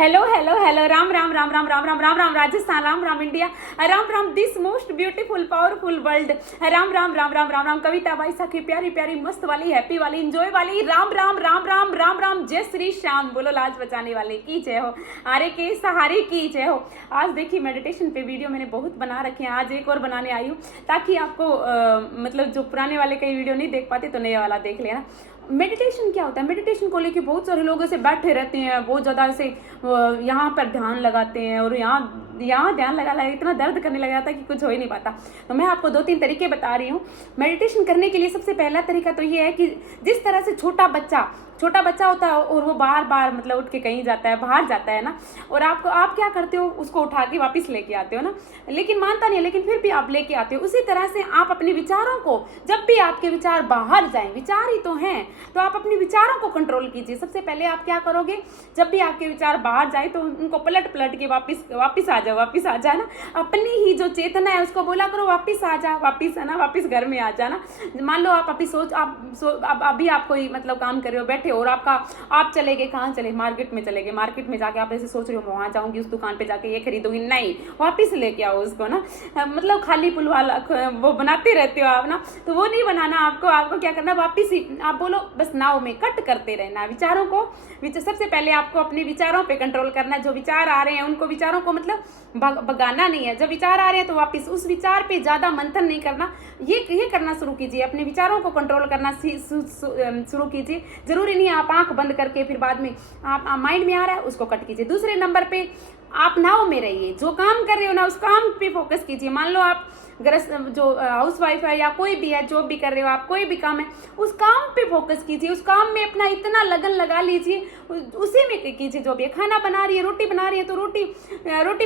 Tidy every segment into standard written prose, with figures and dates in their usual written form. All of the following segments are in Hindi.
Hello hello hello, Ram Ram Ram Ram Ram Ram Ram Ram Rajasthan, Ram Ram India, Ram Ram this most beautiful powerful world, Ram Ram Ram Ram Ram Ram Kavita by सखी, प्यारी प्यारी मस्त वाली, हैप्पी वाली, इंजॉय वाली, राम राम राम राम राम राम, जय श्री श्याम, बोलो लाज बचाने वाले की जय हो, आरे के सहारे की जय हो। आज देखिए मेडिटेशन पे वीडियो मैंने बहुत बना रखे हैं, आज एक और बनाने आई हूँ ताकि आपको मतलब जो पुराने वाले कई वीडियो नहीं देख पाते तो नया वाला देख लेना। मेडिटेशन क्या होता है? मेडिटेशन को लेके बहुत सारे लोग ऐसे बैठे रहते हैं, बहुत ज़्यादा ऐसे यहाँ पर ध्यान लगाते हैं और यहाँ ध्यान लगा इतना दर्द करने लग जाता है कि कुछ हो ही नहीं पाता। तो मैं आपको 2-3 तरीके बता रही हूँ मेडिटेशन करने के लिए। सबसे पहला तरीका तो ये है कि जिस तरह से छोटा बच्चा होता है और वो बार बार मतलब उठ के कहीं जाता है, बाहर जाता है ना, और आप क्या करते हो, उसको उठा के वापस लेके आते हो ना, लेकिन मानता नहीं है, लेकिन फिर भी आप लेके आते हो। उसी तरह से आप अपने विचारों को, जब भी आपके विचार बाहर जाएं, विचार ही तो हैं, तो आप अपने विचारों को कंट्रोल कीजिए। सबसे पहले आप क्या करोगे, जब भी आपके विचार बाहर जाए तो उनको पलट के वापस आ जाए ना, अपनी ही जो चेतना है उसको बोला करो वापस आ जा, वापस है ना, वापस घर में आ जाना। मान लो आप अभी अभी आप कोई मतलब काम कर रहे हो, बैठे और आप चले गए, कहाँ चले, मार्केट में चले गए, मार्केट में जाके आप ऐसे सोच रहे हो वहां जाऊंगी, उस दुकान पे जाके ये खरीदूंगी, नहीं, वापस लेके आओ उसको ना। मतलब खाली पुल वाला वो बनाते रहते हो आप ना, तो वो नहीं बनाना आपको क्या करना, वापिस ही आप बोलो बस नाव में कट करते रहना विचारों को। सबसे पहले आपको अपने विचारों पे कंट्रोल करना है। जो विचार आ रहे हैं उनको, विचारों को मतलब भगाना नहीं है। जब विचार आ रहे हैं तो वापस उस विचार पे ज्यादा मंथन नहीं करना, ये करना शुरू कीजिए, अपने विचारों को कंट्रोल करना शुरू कीजिए। जरूरी नहीं है आप आंख बंद करके फिर बाद में आप माइंड में आ रहा है उसको कट कीजिए। दूसरे नंबर पे आप नाव में रहिए, जो काम कर रहे हो ना उस काम पे फोकस कीजिए। मान लो आप जो हाउस वाइफ है या कोई भी है, जॉब भी कर रहे हो आप, कोई भी काम है, उस काम पे फोकस कीजिए, उस काम में अपना इतना लगन लगा लीजिए, उसी में कीजिए। जो भी है, खाना बना रही है, रोटी बना रही है तो रोटी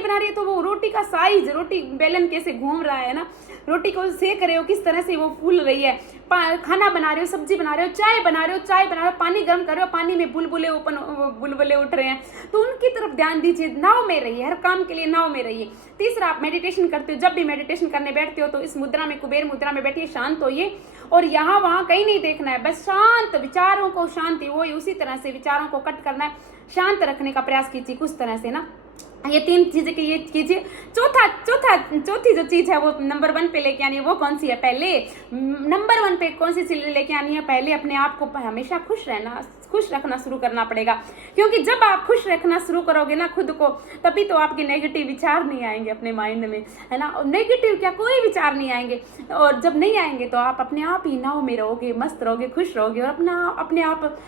बना रही है तो वो रोटी का साइज, रोटी बेलन कैसे घूम रहा है ना, रोटी को सेक रहे हो किस तरह से वो फूल रही है, खाना बना रहे हो, सब्जी बना रहे हो, चाय बना रहे हो, पानी गर्म कर रहे हो, पानी में बुलबुले उठ रहे हैं, तो उनकी तरफ ध्यान दीजिए। नाव में रहिए, हर काम के लिए नाव में रहिए। तीसरा, आप मेडिटेशन करते हो, जब भी मेडिटेशन करने बैठते हो तो इस मुद्रा में, कुबेर मुद्रा में बैठिए, शांत होइए और यहाँ वहां कहीं नहीं देखना है, बस शांत, विचारों को शांति हो, उसी तरह से विचारों को कट करना है, शांत रखने का प्रयास कीजिए कुछ तरह से ना। ये 3 चीजें ये कीजिए। चौथी जो चीज है वो नंबर 1 पे लेके आनी है। वो कौन सी है? पहले नंबर 1 पे कौन सी चीज लेके आनी है? पहले अपने आप को हमेशा खुश रखना शुरू करना पड़ेगा, क्योंकि जब आप खुश रखना शुरू करोगे ना खुद को, तभी तो आपके नेगेटिव विचार नहीं आएंगे अपने माइंड में, है ना। नेगेटिव क्या, कोई विचार नहीं आएंगे, और जब नहीं आएंगे तो आप अपने आप ही नाव में रहोगे, मस्त रहोगे, खुश रहोगे, और अपने आप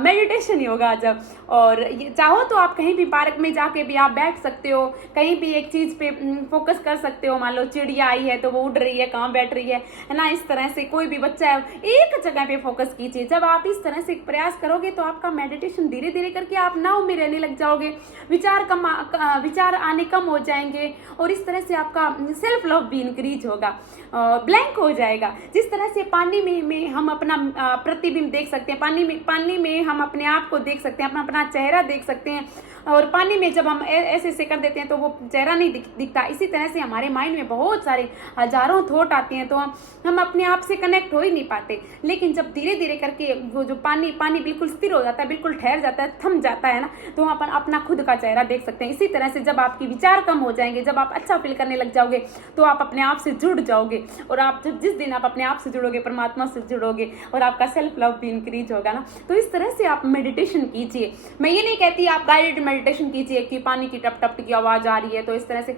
मेडिटेशन ही होगा जब। और चाहो तो आप कहीं भी पार्क में जाके भी आप बैठ सकते हो, कहीं भी एक चीज पे फोकस कर सकते हो। मान लो चिड़िया आई है तो वो उड़ रही है, कहाँ बैठ रही है ना, इस तरह से कोई भी बच्चा है, एक जगह पे फोकस कीजिए। जब आप इस तरह से प्रयास करोगे तो आपका मेडिटेशन धीरे धीरे करके आप नाव में रहने लग जाओगे, विचार आने कम हो जाएंगे, और इस तरह से आपका सेल्फ लव भी इंक्रीज होगा, ब्लैंक हो जाएगा। जिस तरह से पानी में हम अपना प्रतिबिंब देख सकते हैं, पानी में हम अपने आप को देख सकते हैं, अपना चेहरा देख सकते हैं, और पानी में जब हम ऐसे कर देते हैं तो वो चेहरा नहीं दिखता। इसी तरह से हमारे माइंड में बहुत सारे हजारों थॉट आते हैं, तो हम अपने आप से कनेक्ट हो ही नहीं पाते। लेकिन जब धीरे धीरे करके वो जो पानी बिल्कुल स्थिर हो जाता है, बिल्कुल ठहर जाता है, थम जाता है ना, तो हम अपना खुद का चेहरा देख सकते हैं। इसी तरह से जब आपके विचार कम हो जाएंगे, जब आप अच्छा फील करने लग जाओगे, तो आप अपने आप से जुड़ जाओगे, और आप जिस दिन आप अपने आप से जुड़ोगे, परमात्मा से जुड़ोगे, और आपका सेल्फ लव भी इंक्रीज होगा ना। तो इस तरह से आप मेडिटेशन कीजिए। मैं ये नहीं कहती आप गाइडेड मेडिटेशन कीजिए कि पानी की टप टप की आवाज आ रही है तो इस तरह से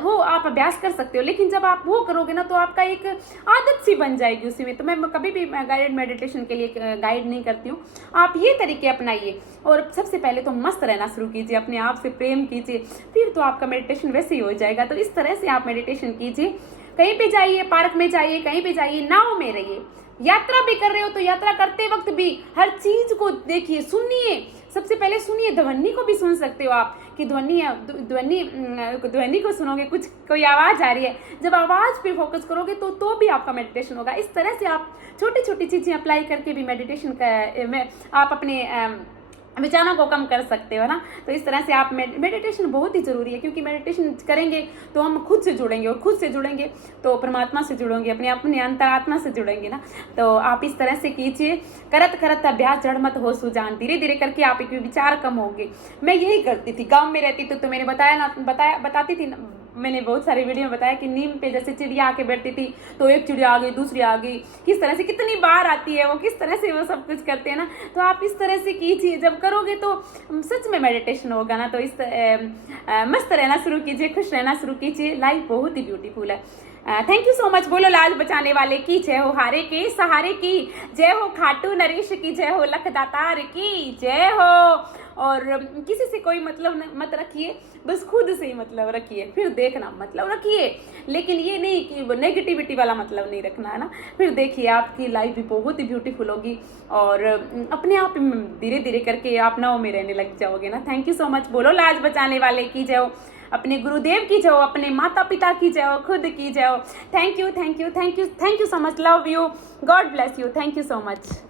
वो आप अभ्यास कर सकते हो, लेकिन जब आप वो करोगे ना तो आपका एक आदत सी बन जाएगी उसी में। तो मैं कभी भी गाइडेड मेडिटेशन के लिए गाइड नहीं करती हूँ, आप ये तरीके अपनाइए, और सबसे पहले तो मस्त रहना शुरू कीजिए, अपने आप से प्रेम कीजिए, फिर तो आपका मेडिटेशन वैसे ही हो जाएगा। तो इस तरह से आप मेडिटेशन कीजिए, कहीं पे जाइए, पार्क में जाइए, कहीं पे जाइए, नाव में रहिए। यात्रा भी कर रहे हो तो यात्रा करते वक्त भी हर चीज को देखिए, सुनिए, सबसे पहले सुनिए, ध्वनि को भी सुन सकते हो आप, कि ध्वनि को सुनोगे, कोई आवाज आ रही है, जब आवाज पे फोकस करोगे तो भी आपका मेडिटेशन होगा। इस तरह से आप छोटी छोटी चीजें अप्लाई करके भी मेडिटेशन आप अपने विचारों को कम कर सकते हो ना। तो इस तरह से आप मेडिटेशन बहुत ही ज़रूरी है, क्योंकि मेडिटेशन करेंगे तो हम खुद से जुड़ेंगे, और खुद से जुड़ेंगे तो परमात्मा से जुड़ेंगे, अपने अंतरात्मा से जुड़ेंगे ना। तो आप इस तरह से कीजिए, करत करत अभ्यास जड़ मत हो सुजान, धीरे धीरे करके आप एक विचार कम होंगे। मैं यही करती थी, गाँव में रहती तो मैंने बताती थी ना, मैंने बहुत सारे वीडियो में बताया कि नीम पे जैसे चिड़िया आके बैठती थी, तो एक चिड़िया आ गई, दूसरी आ गई, किस तरह से कितनी बार आती है वो, किस तरह से वो सब कुछ करते हैं ना। तो आप इस तरह से कीजिए, जब करोगे तो सच में मेडिटेशन होगा ना। तो मस्त रहना शुरू कीजिए, खुश रहना शुरू कीजिए, लाइफ बहुत ही ब्यूटीफुल है। Thank you so much. बोलो लाज बचाने वाले की जय हो, हारे के सहारे की जय हो, खाटू नरेश की जय हो, लख दातार की जय हो। और किसी से कोई मतलब मत रखिए, बस खुद से ही मतलब रखिए, फिर देखना मतलब रखिए, लेकिन ये नहीं कि वो नेगेटिविटी वाला मतलब नहीं रखना है ना। फिर देखिए आपकी लाइफ भी बहुत ही ब्यूटीफुल होगी, और अपने आप धीरे धीरे करके आप नाव में रहने लग जाओगे ना। Thank you so much. बोलो लाज बचाने वाले की जय हो, अपने गुरुदेव की जय हो, अपने माता पिता की जय हो, खुद की जय हो। Thank you so much. Love you, God bless you, thank you so much.